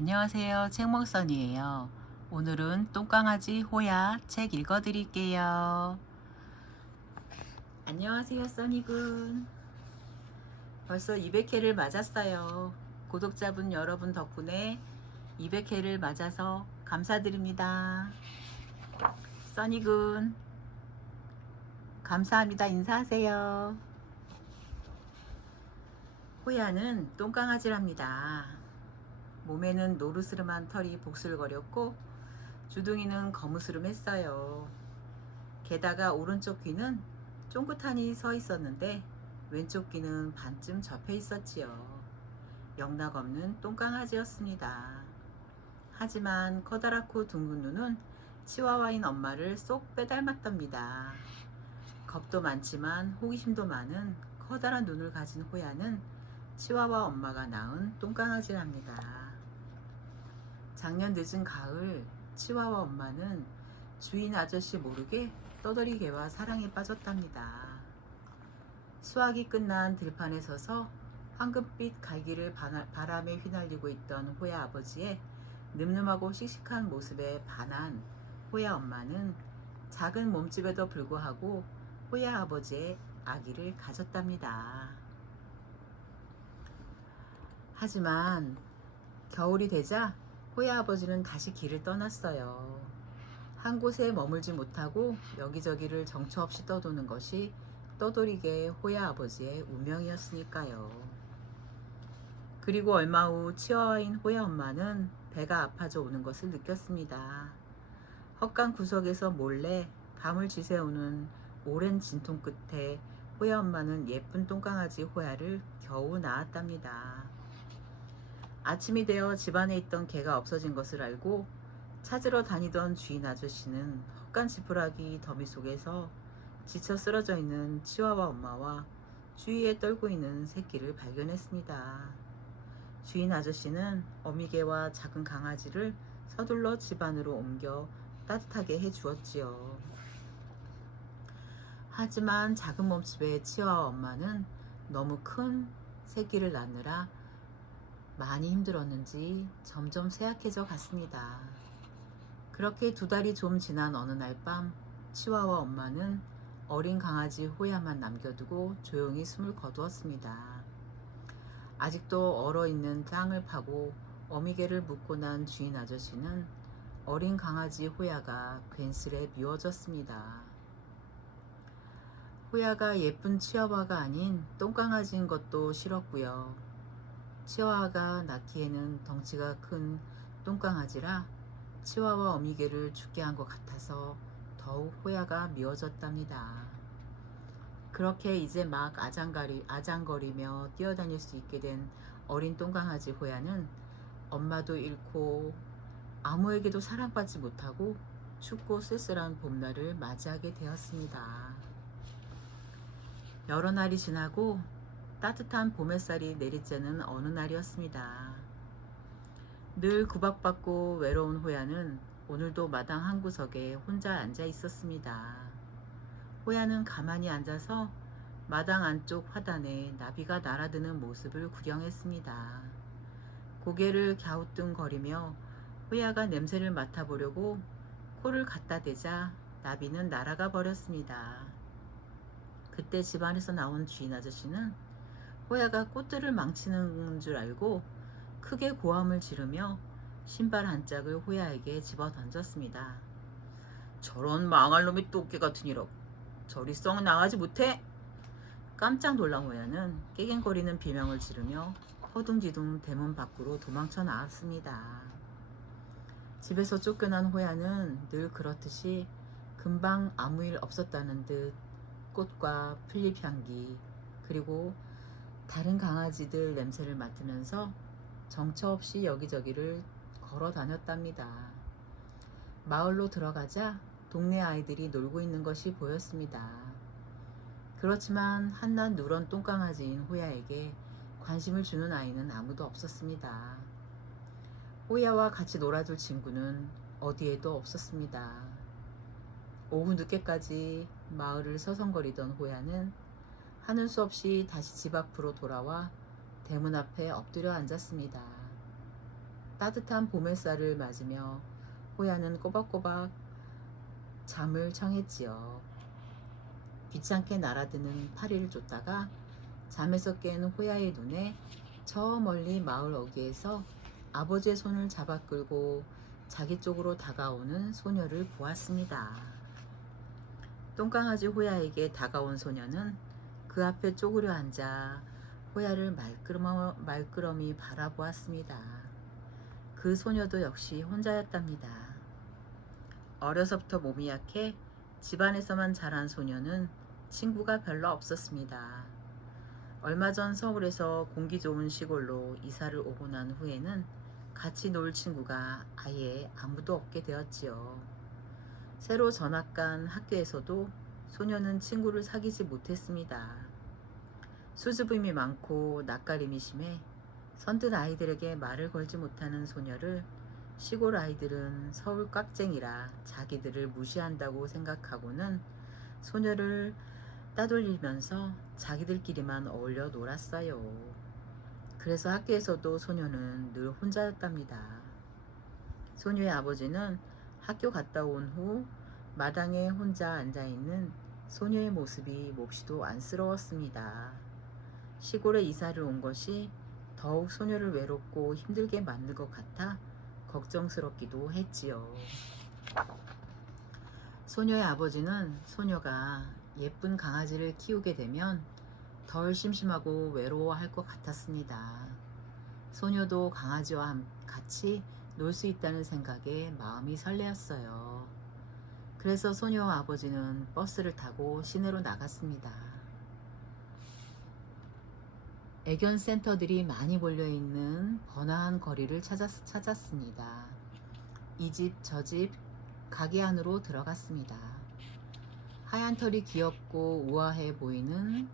안녕하세요. 책먹선이에요. 오늘은 똥강아지 호야 책 읽어드릴게요. 안녕하세요, 써니군. 벌써 200회를 맞았어요. 구독자분 여러분 덕분에 200회를 맞아서 감사드립니다. 써니군, 감사합니다. 인사하세요. 호야는 똥강아지랍니다. 몸에는 노르스름한 털이 복슬거렸고 주둥이는 거무스름했어요. 게다가 오른쪽 귀는 쫑긋하니 서 있었는데 왼쪽 귀는 반쯤 접혀 있었지요. 영락없는 똥강아지였습니다. 하지만 커다랗고 둥근 눈은 치와와인 엄마를 쏙 빼닮았답니다. 겁도 많지만 호기심도 많은 커다란 눈을 가진 호야는 치와와 엄마가 낳은 똥강아지랍니다. 작년 늦은 가을, 치와와 엄마는 주인 아저씨 모르게 떠돌이개와 사랑에 빠졌답니다. 수확이 끝난 들판에 서서 황금빛 갈기를 바람에 휘날리고 있던 호야 아버지의 늠름하고 씩씩한 모습에 반한 호야 엄마는 작은 몸집에도 불구하고 호야 아버지의 아기를 가졌답니다. 하지만 겨울이 되자 호야 아버지는 다시 길을 떠났어요. 한 곳에 머물지 못하고 여기저기를 정처 없이 떠도는 것이 떠돌이개 호야 아버지의 운명이었으니까요. 그리고 얼마 후 치와와인 호야 엄마는 배가 아파져 오는 것을 느꼈습니다. 헛간 구석에서 몰래 밤을 지새우는 오랜 진통 끝에 호야 엄마는 예쁜 똥강아지 호야를 겨우 낳았답니다. 아침이 되어 집안에 있던 개가 없어진 것을 알고 찾으러 다니던 주인 아저씨는 헛간 지푸라기 더미 속에서 지쳐 쓰러져 있는 치와와 엄마와 주위에 떨고 있는 새끼를 발견했습니다. 주인 아저씨는 어미개와 작은 강아지를 서둘러 집 안으로 옮겨 따뜻하게 해주었지요. 하지만 작은 몸집의 치와와 엄마는 너무 큰 새끼를 낳느라 많이 힘들었는지 점점 쇠약해져 갔습니다. 그렇게 2달이 좀 지난 어느 날 밤, 치와와 엄마는 어린 강아지 호야만 남겨두고 조용히 숨을 거두었습니다. 아직도 얼어있는 땅을 파고 어미개를 묻고 난 주인 아저씨는 어린 강아지 호야가 괜스레 미워졌습니다. 호야가 예쁜 치와와가 아닌 똥강아지인 것도 싫었고요. 치와와가 낳기에는 덩치가 큰 똥강아지라 치와와 어미개를 죽게 한 것 같아서 더욱 호야가 미워졌답니다. 그렇게 이제 막 아장거리며 뛰어다닐 수 있게 된 어린 똥강아지 호야는 엄마도 잃고 아무에게도 사랑받지 못하고 춥고 쓸쓸한 봄날을 맞이하게 되었습니다. 여러 날이 지나고 따뜻한 봄 햇살이 내리쬐는 어느 날이었습니다. 늘 구박받고 외로운 호야는 오늘도 마당 한 구석에 혼자 앉아 있었습니다. 호야는 가만히 앉아서 마당 안쪽 화단에 나비가 날아드는 모습을 구경했습니다. 고개를 갸우뚱거리며 호야가 냄새를 맡아보려고 코를 갖다 대자 나비는 날아가 버렸습니다. 그때 집안에서 나온 주인 아저씨는 호야가 꽃들을 망치는 줄 알고 크게 고함을 지르며 신발 한 짝을 호야에게 집어 던졌습니다. 저런 망할 놈이 또깨 같은 이럭, 저리 썩 나가지 못해! 깜짝 놀란 호야는 깨갱거리는 비명을 지르며 허둥지둥 대문 밖으로 도망쳐 나왔습니다. 집에서 쫓겨난 호야는 늘 그렇듯이 금방 아무 일 없었다는 듯 꽃과 풀잎 향기 그리고 다른 강아지들 냄새를 맡으면서 정처 없이 여기저기를 걸어 다녔답니다. 마을로 들어가자 동네 아이들이 놀고 있는 것이 보였습니다. 그렇지만 한낱 누런 똥강아지인 호야에게 관심을 주는 아이는 아무도 없었습니다. 호야와 같이 놀아줄 친구는 어디에도 없었습니다. 오후 늦게까지 마을을 서성거리던 호야는 하는 수 없이 다시 집 앞으로 돌아와 대문 앞에 엎드려 앉았습니다. 따뜻한 봄 햇살을 맞으며 호야는 꼬박꼬박 잠을 청했지요. 귀찮게 날아드는 파리를 쫓다가 잠에서 깬 호야의 눈에 저 멀리 마을 어귀에서 아버지의 손을 잡아 끌고 자기 쪽으로 다가오는 소녀를 보았습니다. 똥강아지 호야에게 다가온 소녀는 그 앞에 쪼그려 앉아 호야를 말끄러미 바라보았습니다. 그 소녀도 역시 혼자였답니다. 어려서부터 몸이 약해 집안에서만 자란 소녀는 친구가 별로 없었습니다. 얼마 전 서울에서 공기 좋은 시골로 이사를 오고 난 후에는 같이 놀 친구가 아예 아무도 없게 되었지요. 새로 전학 간 학교에서도 소녀는 친구를 사귀지 못했습니다. 수줍음이 많고 낯가림이 심해 선뜻 아이들에게 말을 걸지 못하는 소녀를 시골 아이들은 서울 깍쟁이라 자기들을 무시한다고 생각하고는 소녀를 따돌리면서 자기들끼리만 어울려 놀았어요. 그래서 학교에서도 소녀는 늘 혼자였답니다. 소녀의 아버지는 학교 갔다 온 후 마당에 혼자 앉아있는 소녀의 모습이 몹시도 안쓰러웠습니다. 시골에 이사를 온 것이 더욱 소녀를 외롭고 힘들게 만들 것 같아 걱정스럽기도 했지요. 소녀의 아버지는 소녀가 예쁜 강아지를 키우게 되면 덜 심심하고 외로워할 것 같았습니다. 소녀도 강아지와 같이 놀 수 있다는 생각에 마음이 설레었어요. 그래서 소녀와 아버지는 버스를 타고 시내로 나갔습니다. 애견 센터들이 많이 몰려있는 번화한 거리를 찾았습니다. 이 집 저 집 가게 안으로 들어갔습니다. 하얀 털이 귀엽고 우아해 보이는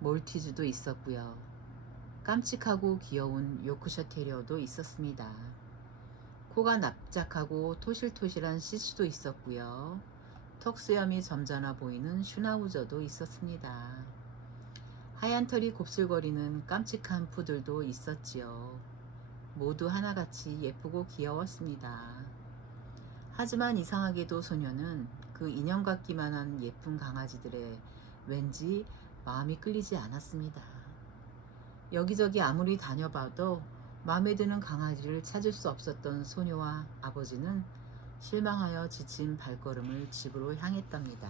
몰티즈도 있었고요. 깜찍하고 귀여운 요크셔 테리어도 있었습니다. 코가 납작하고 토실토실한 시츄도 있었고요. 턱수염이 점잖아 보이는 슈나우저도 있었습니다. 하얀 털이 곱슬거리는 깜찍한 푸들도 있었지요. 모두 하나같이 예쁘고 귀여웠습니다. 하지만 이상하게도 소녀는 그 인형 같기만 한 예쁜 강아지들에 왠지 마음이 끌리지 않았습니다. 여기저기 아무리 다녀봐도 마음에 드는 강아지를 찾을 수 없었던 소녀와 아버지는 실망하여 지친 발걸음을 집으로 향했답니다.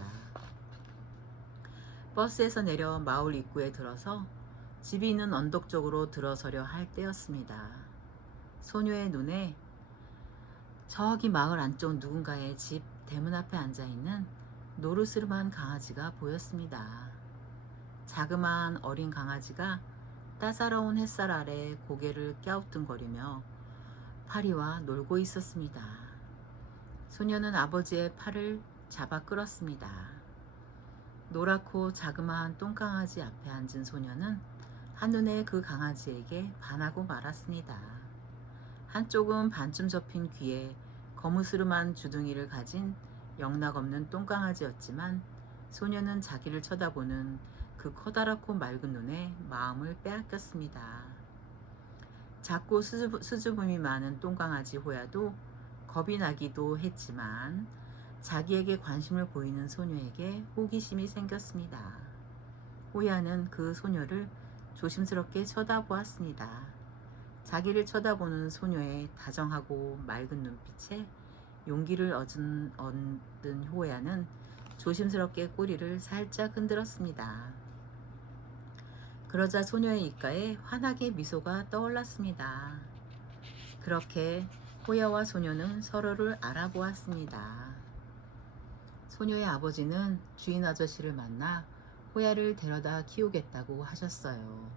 버스에서 내려 마을 입구에 들어서 집이 있는 언덕 쪽으로 들어서려 할 때였습니다. 소녀의 눈에 저기 마을 안쪽 누군가의 집 대문 앞에 앉아있는 노르스름한 강아지가 보였습니다. 자그마한 어린 강아지가 따사로운 햇살 아래 고개를 갸우뚱거리며 파리와 놀고 있었습니다. 소녀는 아버지의 팔을 잡아 끌었습니다. 노랗고 자그마한 똥강아지 앞에 앉은 소녀는 한눈에 그 강아지에게 반하고 말았습니다. 한쪽은 반쯤 접힌 귀에 거무스름한 주둥이를 가진 영락없는 똥강아지였지만 소녀는 자기를 쳐다보는 그 커다랗고 맑은 눈에 마음을 빼앗겼습니다. 작고 수줍음이 많은 똥강아지 호야도 겁이 나기도 했지만 자기에게 관심을 보이는 소녀에게 호기심이 생겼습니다. 호야는 그 소녀를 조심스럽게 쳐다보았습니다. 자기를 쳐다보는 소녀의 다정하고 맑은 눈빛에 용기를 얻은 호야는 조심스럽게 꼬리를 살짝 흔들었습니다. 그러자 소녀의 입가에 환하게 미소가 떠올랐습니다. 그렇게 호야와 소녀는 서로를 알아보았습니다. 소녀의 아버지는 주인 아저씨를 만나 호야를 데려다 키우겠다고 하셨어요.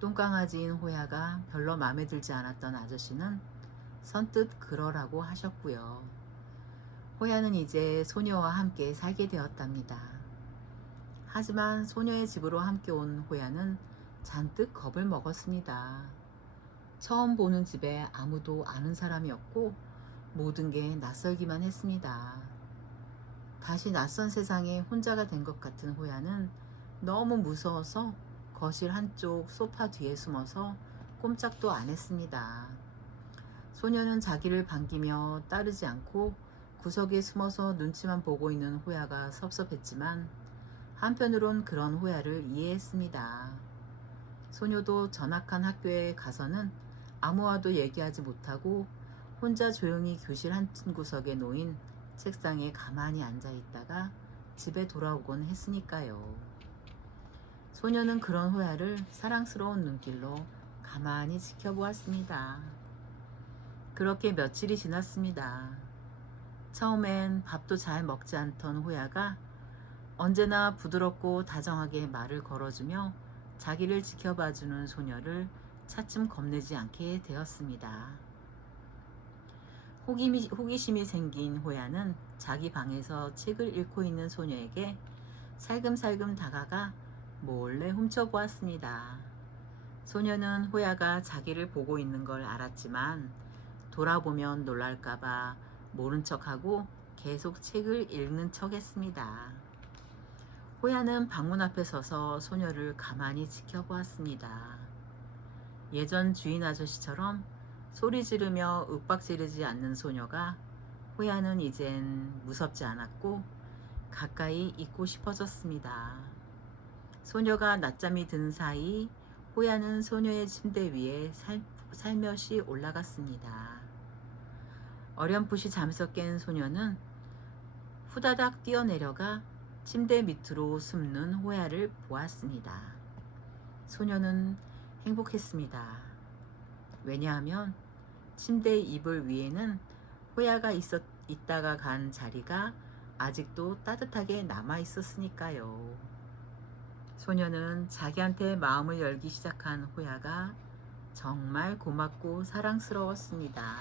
똥강아지인 호야가 별로 마음에 들지 않았던 아저씨는 선뜻 그러라고 하셨고요. 호야는 이제 소녀와 함께 살게 되었답니다. 하지만 소녀의 집으로 함께 온 호야는 잔뜩 겁을 먹었습니다. 처음 보는 집에 아무도 아는 사람이 없고 모든 게 낯설기만 했습니다. 다시 낯선 세상에 혼자가 된 것 같은 호야는 너무 무서워서 거실 한쪽 소파 뒤에 숨어서 꼼짝도 안 했습니다. 소녀는 자기를 반기며 따르지 않고 구석에 숨어서 눈치만 보고 있는 호야가 섭섭했지만 한편으론 그런 호야를 이해했습니다. 소녀도 전학한 학교에 가서는 아무와도 얘기하지 못하고 혼자 조용히 교실 한 구석에 놓인 책상에 가만히 앉아 있다가 집에 돌아오곤 했으니까요. 소녀는 그런 호야를 사랑스러운 눈길로 가만히 지켜보았습니다. 그렇게 며칠이 지났습니다. 처음엔 밥도 잘 먹지 않던 호야가 언제나 부드럽고 다정하게 말을 걸어주며 자기를 지켜봐주는 소녀를 차츰 겁내지 않게 되었습니다. 호기심이 생긴 호야는 자기 방에서 책을 읽고 있는 소녀에게 살금살금 다가가 몰래 훔쳐보았습니다. 소녀는 호야가 자기를 보고 있는 걸 알았지만 돌아보면 놀랄까봐 모른 척하고 계속 책을 읽는 척했습니다. 호야는 방문 앞에 서서 소녀를 가만히 지켜보았습니다. 예전 주인 아저씨처럼 소리 지르며 윽박지르지 않는 소녀가 호야는 이젠 무섭지 않았고 가까이 있고 싶어졌습니다. 소녀가 낮잠이 든 사이 호야는 소녀의 침대 위에 살며시 올라갔습니다. 어렴풋이 잠에서 깬 소녀는 후다닥 뛰어내려가 침대 밑으로 숨는 호야를 보았습니다. 소녀는 행복했습니다. 왜냐하면 침대 이불 위에는 호야가 있다가 간 자리가 아직도 따뜻하게 남아 있었으니까요. 소녀는 자기한테 마음을 열기 시작한 호야가 정말 고맙고 사랑스러웠습니다.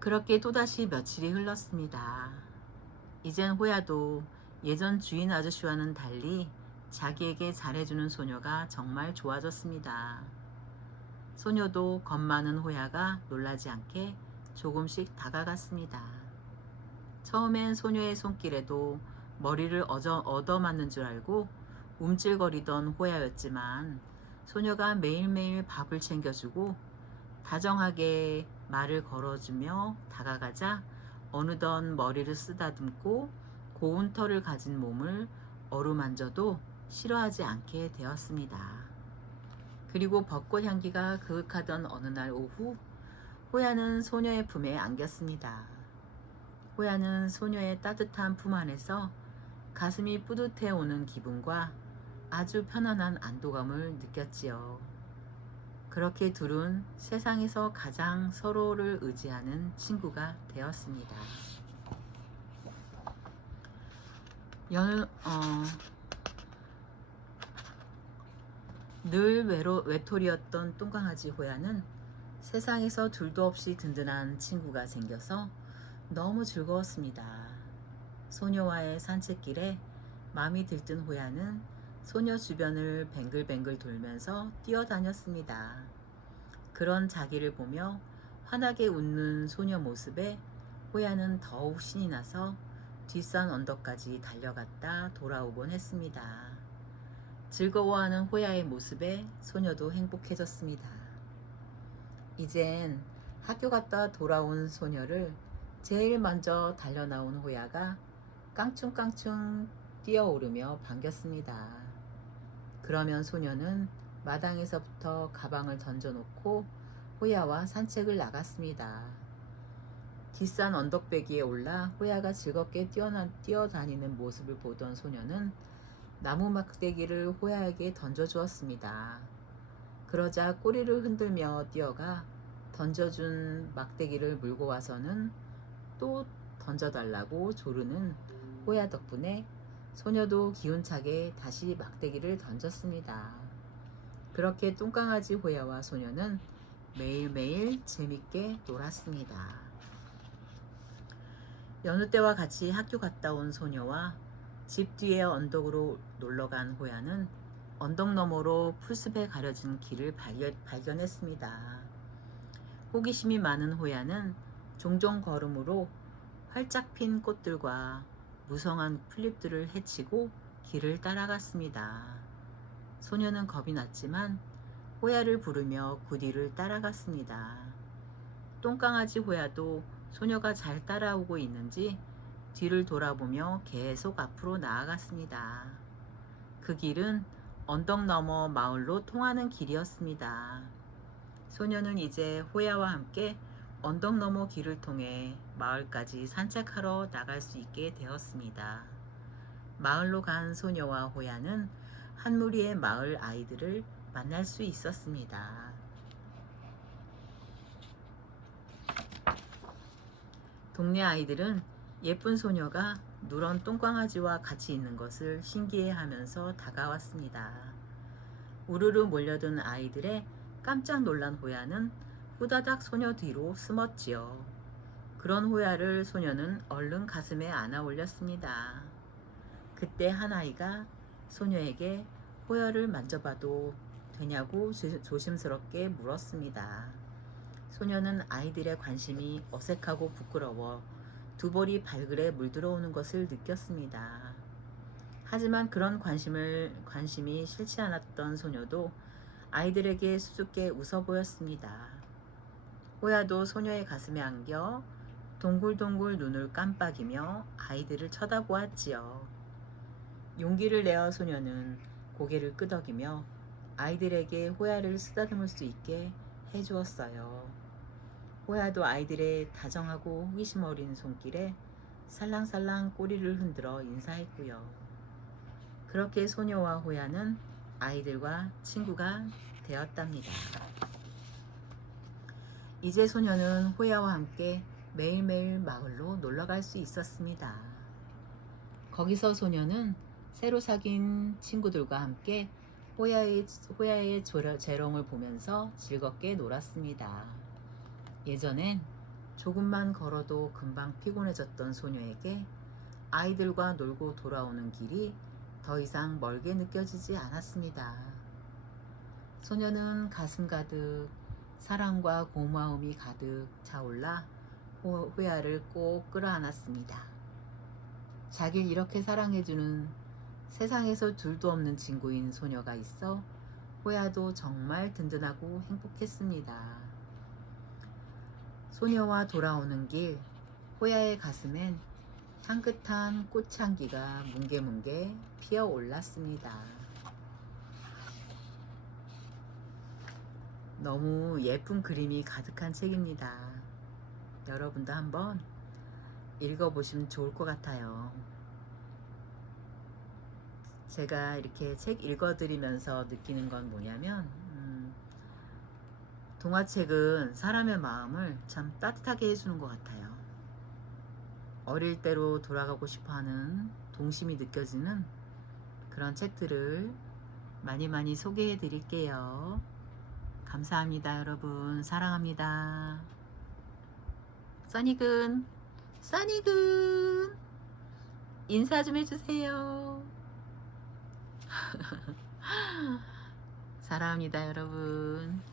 그렇게 또다시 며칠이 흘렀습니다. 이젠 호야도 예전 주인 아저씨와는 달리 자기에게 잘해주는 소녀가 정말 좋아졌습니다. 소녀도 겁 많은 호야가 놀라지 않게 조금씩 다가갔습니다. 처음엔 소녀의 손길에도 머리를 얻어맞는 줄 알고 움찔거리던 호야였지만 소녀가 매일매일 밥을 챙겨주고 다정하게 말을 걸어주며 다가가자 어느덧 머리를 쓰다듬고 고운 털을 가진 몸을 어루만져도 싫어하지 않게 되었습니다. 그리고 벚꽃 향기가 그윽하던 어느 날 오후 호야는 소녀의 품에 안겼습니다. 호야는 소녀의 따뜻한 품 안에서 가슴이 뿌듯해 오는 기분과 아주 편안한 안도감을 느꼈지요. 그렇게 둘은 세상에서 가장 서로를 의지하는 친구가 되었습니다. 늘 외톨이였던 똥강아지 호야는 세상에서 둘도 없이 든든한 친구가 생겨서 너무 즐거웠습니다. 소녀와의 산책길에 마음이 들뜬 호야는 소녀 주변을 뱅글뱅글 돌면서 뛰어다녔습니다. 그런 자기를 보며 환하게 웃는 소녀 모습에 호야는 더욱 신이 나서 뒷산 언덕까지 달려갔다 돌아오곤 했습니다. 즐거워하는 호야의 모습에 소녀도 행복해졌습니다. 이젠 학교 갔다 돌아온 소녀를 제일 먼저 달려나온 호야가 깡충깡충 뛰어오르며 반겼습니다. 그러면 소녀는 마당에서부터 가방을 던져놓고 호야와 산책을 나갔습니다. 뒷산 언덕배기에 올라 호야가 즐겁게 뛰어다니는 모습을 보던 소녀는 나무 막대기를 호야에게 던져주었습니다. 그러자 꼬리를 흔들며 뛰어가 던져준 막대기를 물고 와서는 또 던져달라고 조르는 호야 덕분에 소녀도 기운차게 다시 막대기를 던졌습니다. 그렇게 똥강아지 호야와 소녀는 매일매일 재밌게 놀았습니다. 여느 때와 같이 학교 갔다 온 소녀와 집 뒤의 언덕으로 놀러간 호야는 언덕 너머로 풀숲에 가려진 길을 발견했습니다. 호기심이 많은 호야는 종종 걸음으로 활짝 핀 꽃들과 무성한 풀잎들을 헤치고 길을 따라갔습니다. 소녀는 겁이 났지만 호야를 부르며 그 뒤를 따라갔습니다. 똥강아지 호야도 소녀가 잘 따라오고 있는지 뒤를 돌아보며 계속 앞으로 나아갔습니다. 그 길은 언덕 너머 마을로 통하는 길이었습니다. 소녀는 이제 호야와 함께 언덕 너머 길을 통해 마을까지 산책하러 나갈 수 있게 되었습니다. 마을로 간 소녀와 호야는 한 무리의 마을 아이들을 만날 수 있었습니다. 동네 아이들은 예쁜 소녀가 누런 똥강아지와 같이 있는 것을 신기해하면서 다가왔습니다. 우르르 몰려든 아이들의 깜짝 놀란 호야는 후다닥 소녀 뒤로 숨었지요. 그런 호야를 소녀는 얼른 가슴에 안아 올렸습니다. 그때 한 아이가 소녀에게 호야를 만져봐도 되냐고 조심스럽게 물었습니다. 소녀는 아이들의 관심이 어색하고 부끄러워 두 볼이 발글에 물들어오는 것을 느꼈습니다. 하지만 그런 관심이 싫지 않았던 소녀도 아이들에게 수줍게 웃어 보였습니다. 호야도 소녀의 가슴에 안겨 동글동글 눈을 깜빡이며 아이들을 쳐다보았지요. 용기를 내어 소녀는 고개를 끄덕이며 아이들에게 호야를 쓰다듬을 수 있게 해주었어요. 호야도 아이들의 다정하고 호기심 어린 손길에 살랑살랑 꼬리를 흔들어 인사했고요. 그렇게 소녀와 호야는 아이들과 친구가 되었답니다. 이제 소녀는 호야와 함께 매일매일 마을로 놀러갈 수 있었습니다. 거기서 소녀는 새로 사귄 친구들과 함께 호야의 재롱을 보면서 즐겁게 놀았습니다. 예전엔 조금만 걸어도 금방 피곤해졌던 소녀에게 아이들과 놀고 돌아오는 길이 더 이상 멀게 느껴지지 않았습니다. 소녀는 가슴 가득 사랑과 고마움이 가득 차올라 호야를 꼭 끌어안았습니다. 자길 이렇게 사랑해주는 세상에서 둘도 없는 친구인 소녀가 있어 호야도 정말 든든하고 행복했습니다. 소녀와 돌아오는 길, 호야의 가슴엔 향긋한 꽃향기가 뭉게뭉게 피어올랐습니다. 너무 예쁜 그림이 가득한 책입니다. 여러분도 한번 읽어보시면 좋을 것 같아요. 제가 이렇게 책 읽어드리면서 느끼는 건 뭐냐면 동화책은 사람의 마음을 참 따뜻하게 해주는 것 같아요. 어릴 때로 돌아가고 싶어하는 동심이 느껴지는 그런 책들을 많이 소개해 드릴게요. 감사합니다, 여러분. 사랑합니다. 써니근 인사 좀 해주세요. 사랑합니다, 여러분.